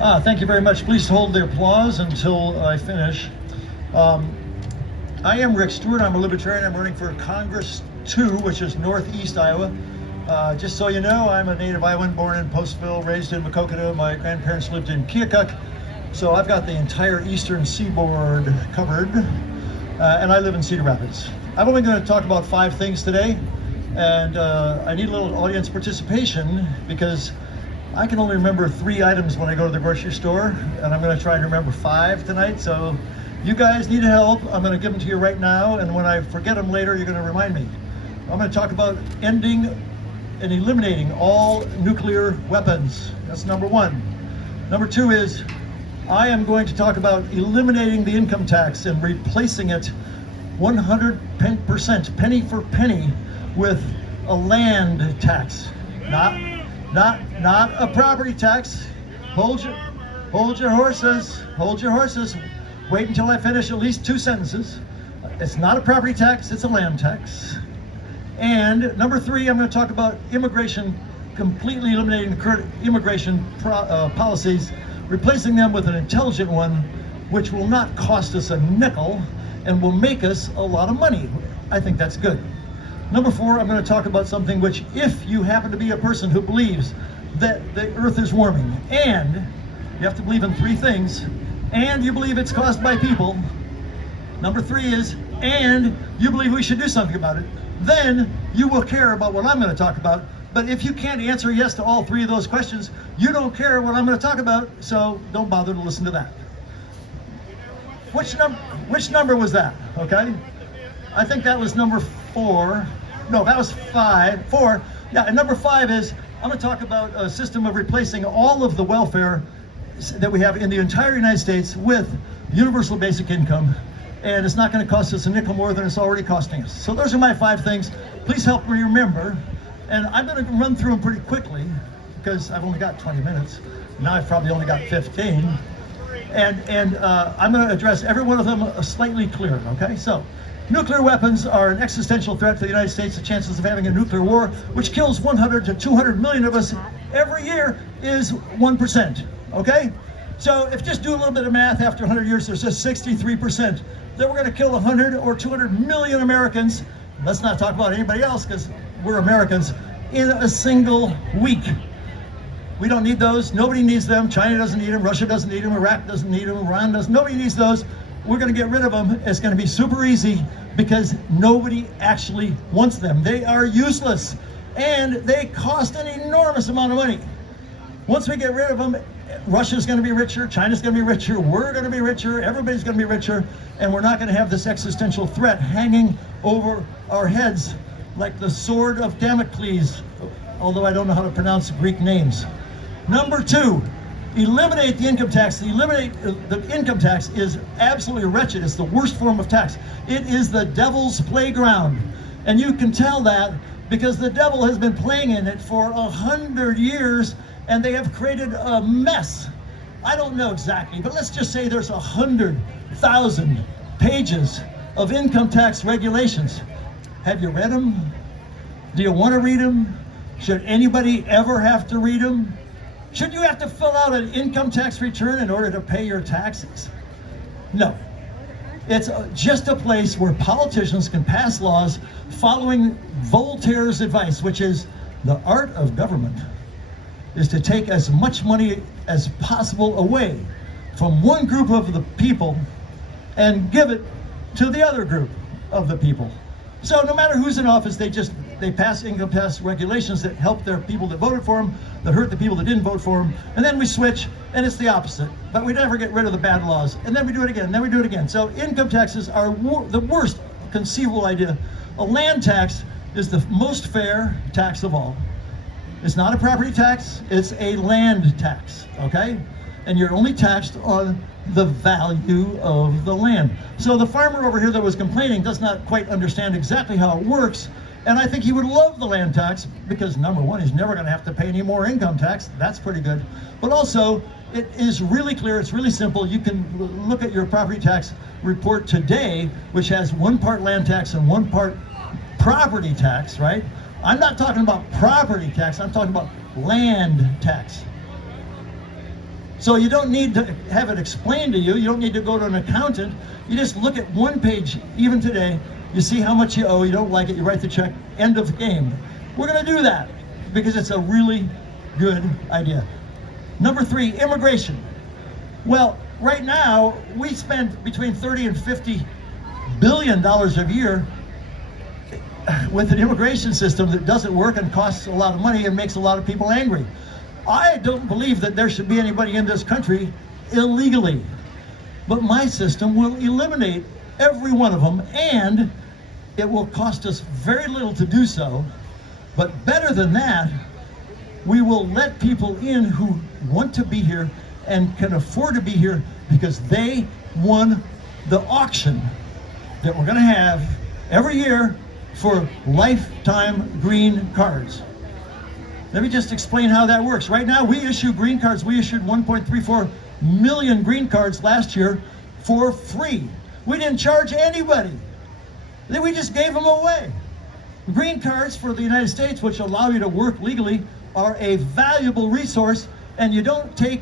Thank you very much. Please hold the applause until I finish. I am Rick Stewart. I'm a Libertarian. I'm running for Congress 2, which is Northeast Iowa. Just so you know, I'm a native Iowan, born in Postville, raised in Maquoketa. My grandparents lived in Keokuk. So I've got the entire eastern seaboard covered, and I live in Cedar Rapids. I'm only going to talk about 5 things today, and I need a little audience participation because I can only remember 3 items when I go to the grocery store, and I'm going to try and remember 5 tonight. So you guys need help. I'm going to give them to you right now, and when I forget them later, you're going to remind me. I'm going to talk about ending and eliminating all nuclear weapons. That's number 1. Number 2 is I am going to talk about eliminating the income tax and replacing it 100% penny for penny with a land tax. Not a property tax. Hold your horses. Hold your horses. Wait until I finish at least 2 sentences. It's not a property tax, it's a land tax. And number 3, I'm going to talk about immigration, completely eliminating the current immigration policies, replacing them with an intelligent one, which will not cost us a nickel and will make us a lot of money. I think that's good. Number 4, I'm going to talk about something which, if you happen to be a person who believes that the earth is warming, and you have to believe in 3 things, and you believe it's caused by people. Number 3 is, and you believe we should do something about it, then you will care about what I'm going to talk about. But if you can't answer yes to all 3 of those questions, you don't care what I'm going to talk about, so don't bother to listen to that. Which number was that? Okay, I think that was number 4. No, that was 5. 4. Yeah, and number 5 is I'm going to talk about a system of replacing all of the welfare that we have in the entire United States with universal basic income, and it's not going to cost us a nickel more than it's already costing us. So those are my 5 things. Please help me remember, and I'm going to run through them pretty quickly because I've only got 20 minutes. Now I've probably only got 15, and I'm going to address every one of them slightly clearer. Okay, so. Nuclear weapons are an existential threat to the United States. The chances of having a nuclear war, which kills 100 to 200 million of us every year, is 1%, okay? So if just do a little bit of math, after 100 years, there's just 63%. Then we're gonna kill 100 or 200 million Americans, let's not talk about anybody else because we're Americans, in a single week. We don't need those, nobody needs them. China doesn't need them, Russia doesn't need them, Iraq doesn't need them, Iran doesn't, nobody needs those. We're going to get rid of them. It's going to be super easy because nobody actually wants them. They are useless and they cost an enormous amount of money. Once we get rid of them, Russia's going to be richer, China's going to be richer, we're going to be richer, everybody's going to be richer, and we're not going to have this existential threat hanging over our heads like the sword of Damocles, although I don't know how to pronounce Greek names. Number 2. Eliminate the income tax. The income tax is absolutely wretched. It's the worst form of tax. It is the devil's playground. And you can tell that because the devil has been playing in it for 100 years and they have created a mess. I don't know exactly, but let's just say there's 100,000 pages of income tax regulations. Have you read them? Do you want to read them? Should anybody ever have to read them? Should you have to fill out an income tax return in order to pay your taxes? No. It's just a place where politicians can pass laws following Voltaire's advice, which is the art of government is to take as much money as possible away from one group of the people and give it to the other group of the people. So no matter who's in office, they pass income tax regulations that help their people that voted for them, that hurt the people that didn't vote for them, and then we switch, and it's the opposite. But we never get rid of the bad laws, and then we do it again, and then we do it again. So income taxes are the worst conceivable idea. A land tax is the most fair tax of all. It's not a property tax, it's a land tax, okay? And you're only taxed on the value of the land. So the farmer over here that was complaining does not quite understand exactly how it works, and I think he would love the land tax because number 1, he's never going to have to pay any more income tax. That's pretty good. But also, it is really clear, it's really simple. You can look at your property tax report today, which has 1 part land tax and 1 part property tax, right? I'm not talking about property tax, I'm talking about land tax. So you don't need to have it explained to you. You don't need to go to an accountant. You just look at one page, even today, you see how much you owe, you don't like it, you write the check, end of the game. We're gonna do that because it's a really good idea. Number 3, immigration. Well, right now, we spend between 30 and 50 billion dollars a year with an immigration system that doesn't work and costs a lot of money and makes a lot of people angry. I don't believe that there should be anybody in this country illegally, but my system will eliminate every one of them, and it will cost us very little to do so. But better than that, we will let people in who want to be here and can afford to be here because they won the auction that we're going to have every year for lifetime green cards. Let me just explain how that works. Right now, we issue green cards. We issued 1.34 million green cards last year for free. We didn't charge anybody. We just gave them away. Green cards for the United States, which allow you to work legally, are a valuable resource, and you don't take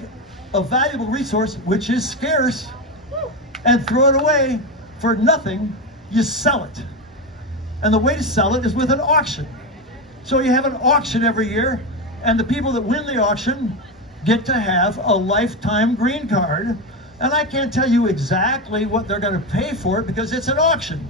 a valuable resource, which is scarce, and throw it away for nothing. You sell it. And the way to sell it is with an auction. So you have an auction every year, and the people that win the auction get to have a lifetime green card. And I can't tell you exactly what they're going to pay for it because it's an auction.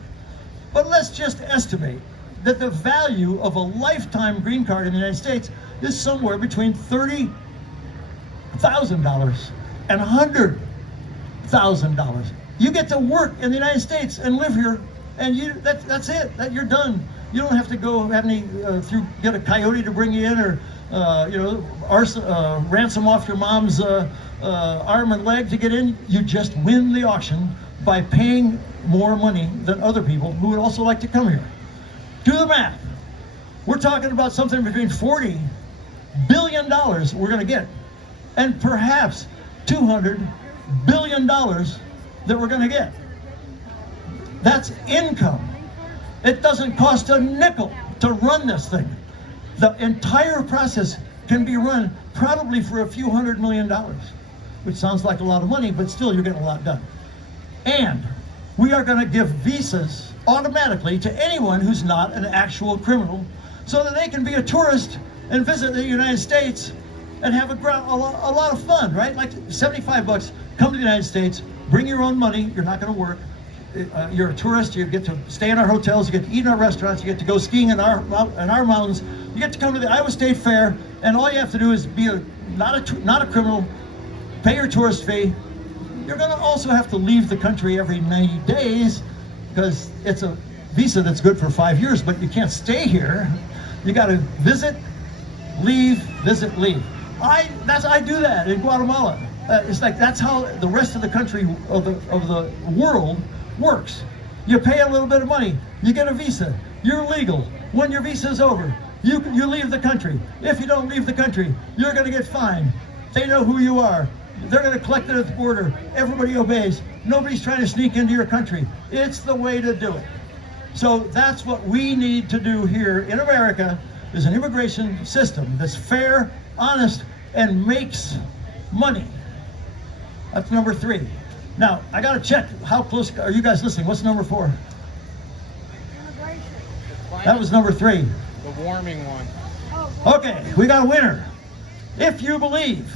But let's just estimate that the value of a lifetime green card in the United States is somewhere between $30,000 and $100,000. You get to work in the United States and live here, and that's it. You're done. You don't have to go have any get a coyote to bring you in, or ransom off your mom's arm and leg to get in. You just win the auction by paying more money than other people who would also like to come here. Do the math. We're talking about something between $40 billion we're going to get, and perhaps $200 billion that we're going to get. That's income. It doesn't cost a nickel to run this thing. The entire process can be run probably for a few $100 million, which sounds like a lot of money, but still you're getting a lot done. And we are going to give visas automatically to anyone who's not an actual criminal, so that they can be a tourist and visit the United States and have a lot of fun, right? Like 75 bucks, come to the United States, bring your own money, you're not going to work. You're a tourist, you get to stay in our hotels, you get to eat in our restaurants, you get to go skiing in our mountains, you get to come to the Iowa State Fair, and all you have to do is be not a criminal, pay your tourist fee. You're going to also have to leave the country every 90 days because it's a visa that's good for 5 years, but you can't stay here. You got to visit, leave, visit, leave. I do that in Guatemala. It's like that's how the rest of the country of the world works. You pay a little bit of money, you get a visa, you're legal. When your visa is over, you leave the country. If you don't leave the country, you're going to get fined. They know who you are. They're going to collect it at the border. Everybody obeys. Nobody's trying to sneak into your country. It's the way to do it. So that's what we need to do here in America, is an immigration system that's fair, honest, and makes money. That's number 3. Now, I got to check. How close are you guys listening? What's number 4? Immigration. That was number 3. The warming one. Okay, we got a winner. If you believe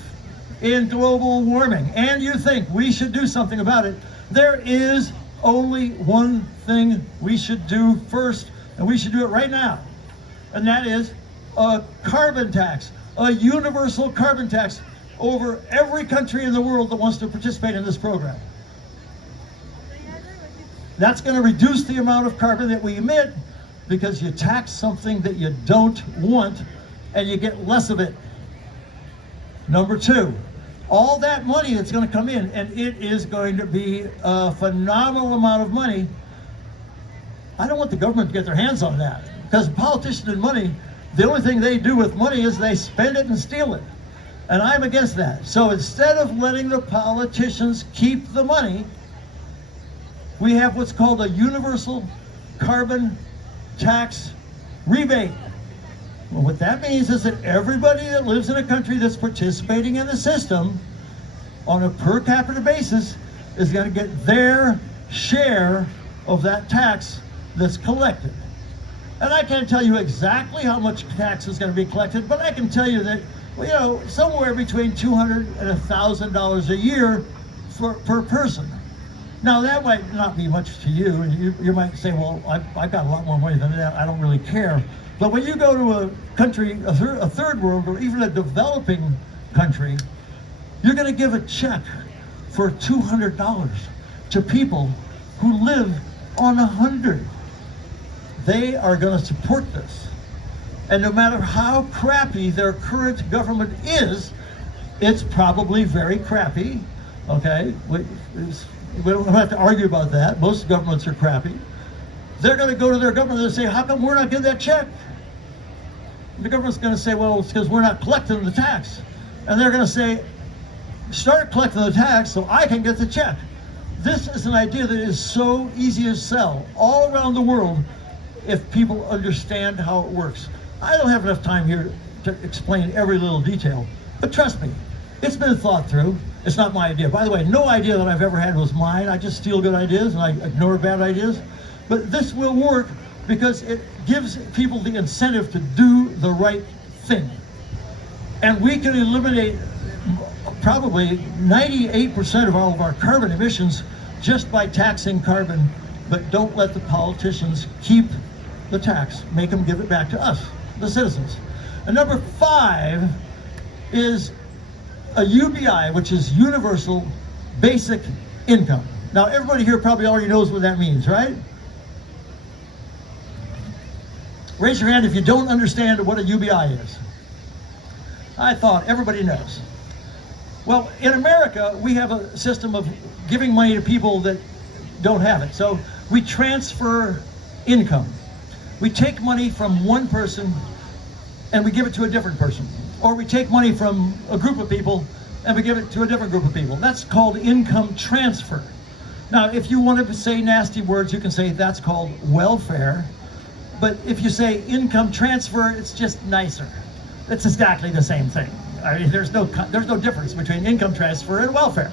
in global warming and you think we should do something about it, there is only one thing we should do first, and we should do it right now. And that is a carbon tax, a universal carbon tax over every country in the world that wants to participate in this program. That's going to reduce the amount of carbon that we emit because you tax something that you don't want and you get less of it. Number 2, all that money that's going to come in, and it is going to be a phenomenal amount of money. I don't want the government to get their hands on that, because politicians and money, the only thing they do with money is they spend it and steal it. And I'm against that. So instead of letting the politicians keep the money, we have what's called a universal carbon tax rebate. Well, what that means is that everybody that lives in a country that's participating in the system on a per capita basis is going to get their share of that tax that's collected. And I can't tell you exactly how much tax is going to be collected, but I can tell you that, well, you know, somewhere between $200 and $1,000 a year per person. Now that might not be much to you. You might say, well, I've got a lot more money than that. I don't really care. But when you go to a country, a third world, or even a developing country, you're going to give a check for $200 to people who live on 100. They are going to support this. And no matter how crappy their current government is, it's probably very crappy, okay? We don't have to argue about that. Most governments are crappy. They're going to go to their government and say, how come we're not getting that check? The government's going to say, well, it's because we're not collecting the tax. And they're going to say, start collecting the tax so I can get the check. This is an idea that is so easy to sell all around the world if people understand how it works. I don't have enough time here to explain every little detail, but trust me, it's been thought through. It's not my idea. By the way, no idea that I've ever had was mine. I just steal good ideas and I ignore bad ideas. But this will work because it gives people the incentive to do the right thing. And we can eliminate probably 98% of all of our carbon emissions just by taxing carbon, but don't let the politicians keep the tax. Make them give it back to us, the citizens. And number 5 is a UBI, which is Universal Basic Income. Now, everybody here probably already knows what that means, right? Raise your hand if you don't understand what a UBI is. I thought everybody knows. Well, in America, we have a system of giving money to people that don't have it. So we transfer income. We take money from one person and we give it to a different person. Or we take money from a group of people and we give it to a different group of people. That's called income transfer. Now, if you want to say nasty words, you can say that's called welfare. But if you say income transfer, it's just nicer. It's exactly the same thing. I mean, there's no difference between income transfer and welfare.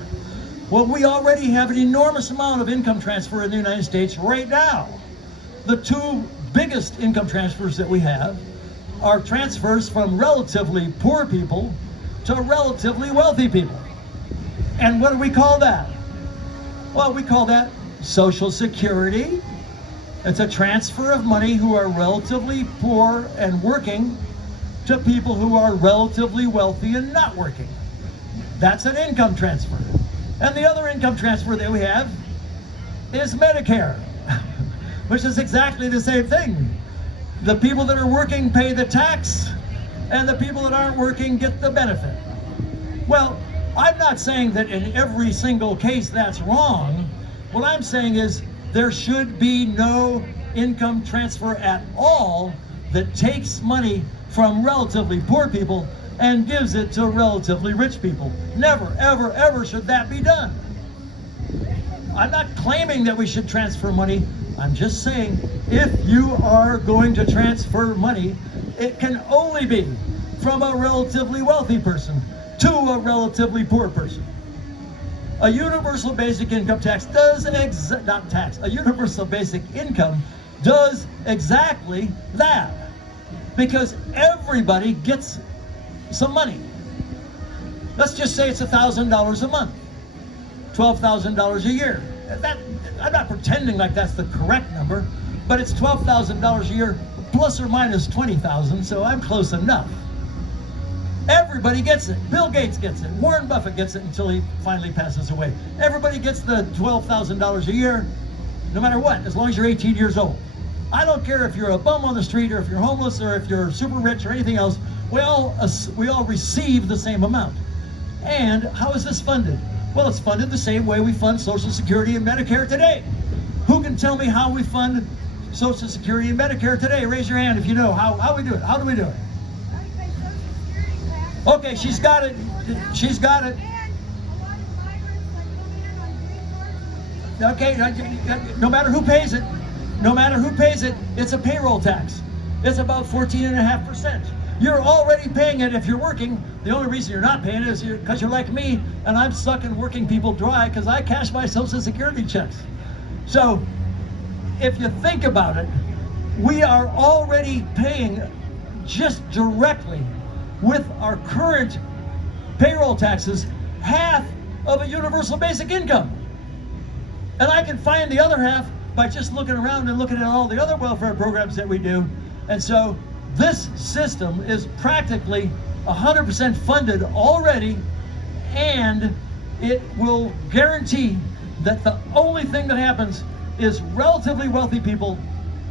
Well, we already have an enormous amount of income transfer in the United States right now. The 2 biggest income transfers that we have are transfers from relatively poor people to relatively wealthy people. And what do we call that? Well, we call that Social Security. It's a transfer of money who are relatively poor and working to people who are relatively wealthy and not working. That's an income transfer. And the other income transfer that we have is Medicare, which is exactly the same thing. The people that are working pay the tax, and the people that aren't working get the benefit. Well, I'm not saying that in every single case that's wrong. What I'm saying is there should be no income transfer at all that takes money from relatively poor people and gives it to relatively rich people. Never, ever, ever should that be done. I'm not claiming that we should transfer money. I'm just saying, if you are going to transfer money, it can only be from a relatively wealthy person to a relatively poor person. A universal basic income tax does a universal basic income does exactly that, because everybody gets some money. Let's just say it's $1,000 a month, $12,000 a year. I'm not pretending like that's the correct number, but it's $12,000 a year plus or minus 20,000, so I'm close enough. Everybody gets it. Bill Gates gets it. Warren Buffett gets it until he finally passes away. Everybody gets the $12,000 a year, no matter what, as long as you're 18 years old. I don't care if you're a bum on the street or if you're homeless or if you're super rich or anything else. We all receive the same amount. And how is this funded? Well, it's funded the same way we fund Social Security and Medicare today. Who can tell me how we fund Social Security and Medicare today? Raise your hand if you know. How we do it? How do we do it? Okay, she's got it. She's got it. Okay, no matter who pays it, it's a payroll tax. It's about 14.5%. You're already paying it if you're working The only reason you're not paying is because you're like me, and I'm sucking working people dry because I cash my Social Security checks. So if you think about it, we are already paying just directly with our current payroll taxes half of a universal basic income. And I can find the other half by just looking around and looking at all the other welfare programs that we do. And so this system is practically 100% funded already, and it will guarantee that the only thing that happens is relatively wealthy people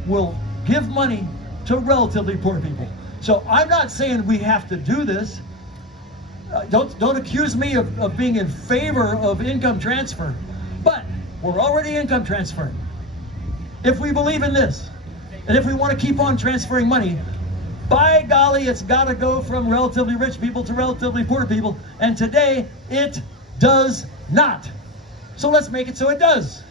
will give money to relatively poor people. So I'm not saying we have to do this. Don't accuse me of being in favor of income transfer, but we're already income transferring. If we believe in this, and if we want to keep on transferring money, by golly, it's got to go from relatively rich people to relatively poor people, and today it does not. So let's make it so it does.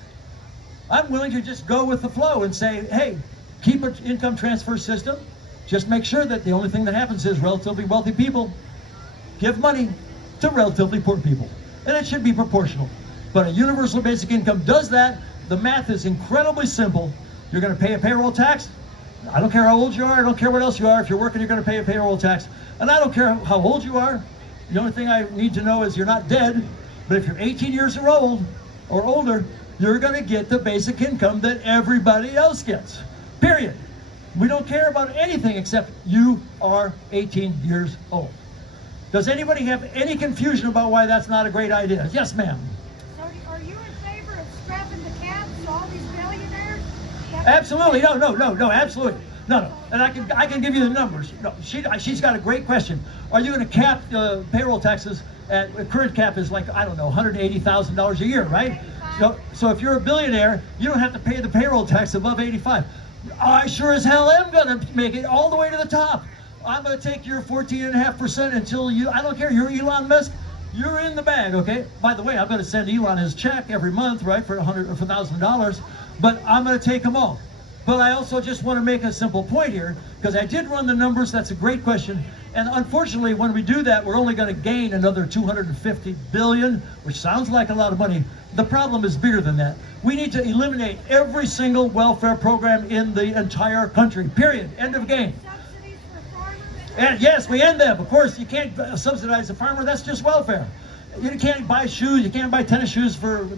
I'm willing to just go with the flow and say, hey, keep an income transfer system. Just make sure that the only thing that happens is relatively wealthy people give money to relatively poor people. And it should be proportional. But a universal basic income does that. The math is incredibly simple. You're going to pay a payroll tax. I don't care how old you are. I don't care what else you are. If you're working, you're going to pay a payroll tax. And I don't care how old you are. The only thing I need to know is you're not dead. But if you're 18 years or old or older, you're going to get the basic income that everybody else gets. Period. We don't care about anything except you are 18 years old. Does anybody have any confusion about why that's not a great idea? Yes, ma'am. So are you in favor of scrapping the caps, all these billionaires? Absolutely. No, absolutely. No. And I can give you the numbers. No, she's got a great question. Are you going to cap payroll taxes at the current cap is like, I don't know, $180,000 a year, right? So if you're a billionaire, you don't have to pay the payroll tax above 85. I sure as hell am going to make it all the way to the top. I'm going to take your 14.5% until you, I don't care, you're Elon Musk, you're in the bag, okay? By the way, I'm going to send Elon his check every month, right, for $1,000, but I'm going to take them all. But I also just want to make a simple point here, because I did run the numbers. That's a great question. And unfortunately, when we do that, we're only going to gain another $250 billion, which sounds like a lot of money. The problem is bigger than that. We need to eliminate every single welfare program in the entire country, period. End of game. Subsidies for farmers? And yes, we end them. Of course, you can't subsidize a farmer. That's just welfare. You can't buy shoes. You can't buy tennis shoes for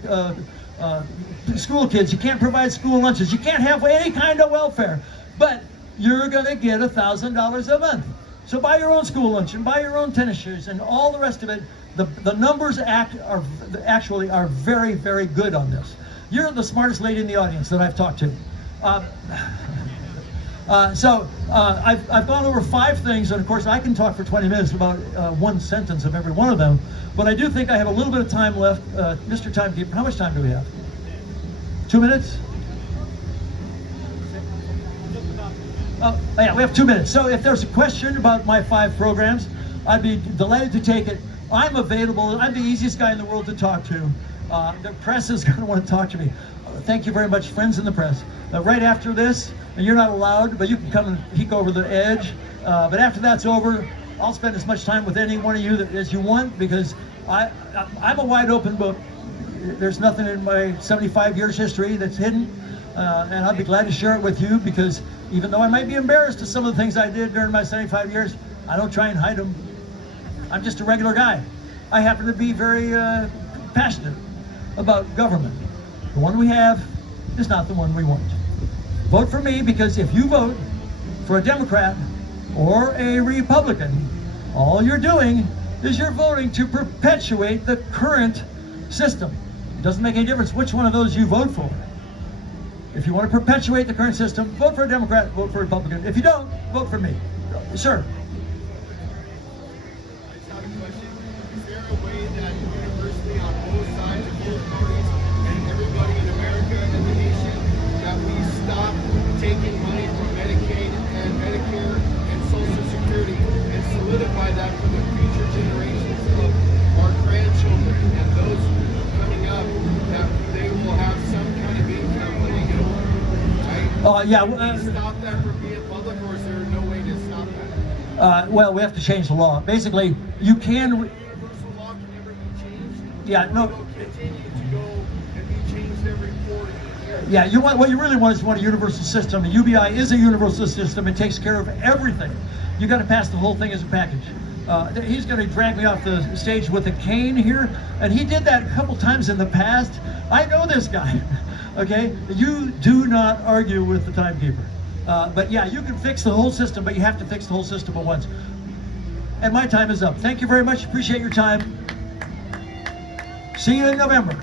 school kids. You can't provide school lunches. You can't have any kind of welfare. But you're going to get $1,000 a month. So buy your own school lunch and buy your own tennis shoes and all the rest of it. The numbers actually are very, very good on this. You're the smartest lady in the audience that I've talked to. I've gone over 5 things, and of course I can talk for 20 minutes about one sentence of every one of them, but I do think I have a little bit of time left. Mr. Timekeeper, how much time do we have? 2 minutes? Oh, yeah, we have 2 minutes. So if there's a question about my 5 programs, I'd be delighted to take it. I'm available. I'm the easiest guy in the world to talk to. The press is going to want to talk to me. Thank you very much, friends in the press. Right after this, and you're not allowed, but you can come and peek over the edge. But after that's over, I'll spend as much time with any one of you as you want, because I'm a wide open book. There's nothing in my 75 years history that's hidden, and I'd be glad to share it with you, because even though I might be embarrassed of some of the things I did during my 75 years, I don't try and hide them. I'm just a regular guy. I happen to be very passionate about government. The one we have is not the one we want. Vote for me, because if you vote for a Democrat or a Republican, all you're doing is you're voting to perpetuate the current system. It doesn't make any difference which one of those you vote for. If you want to perpetuate the current system, vote for a Democrat, vote for a Republican. If you don't, vote for me. Sir. Taking money from Medicaid and Medicare and Social Security and solidify that for the future generations of our grandchildren and those coming up, that they will have some kind of income when they get older, right? Yeah. Can we stop that from being public, or is there no way to stop Well, we have to change the law. Basically, you can. Universal law can never be changed. Yeah, no. It will continue to go and be changed every 40 years. Yeah, you want what you really want is a universal system. The UBI is a universal system. It takes care of everything. You got to pass the whole thing as a package. He's going to drag me off the stage with a cane here, and he did that a couple times in the past. I know this guy. Okay, you do not argue with the timekeeper. But yeah, you can fix the whole system, but you have to fix the whole system at once. And my time is up. Thank you very much. Appreciate your time. See you in November.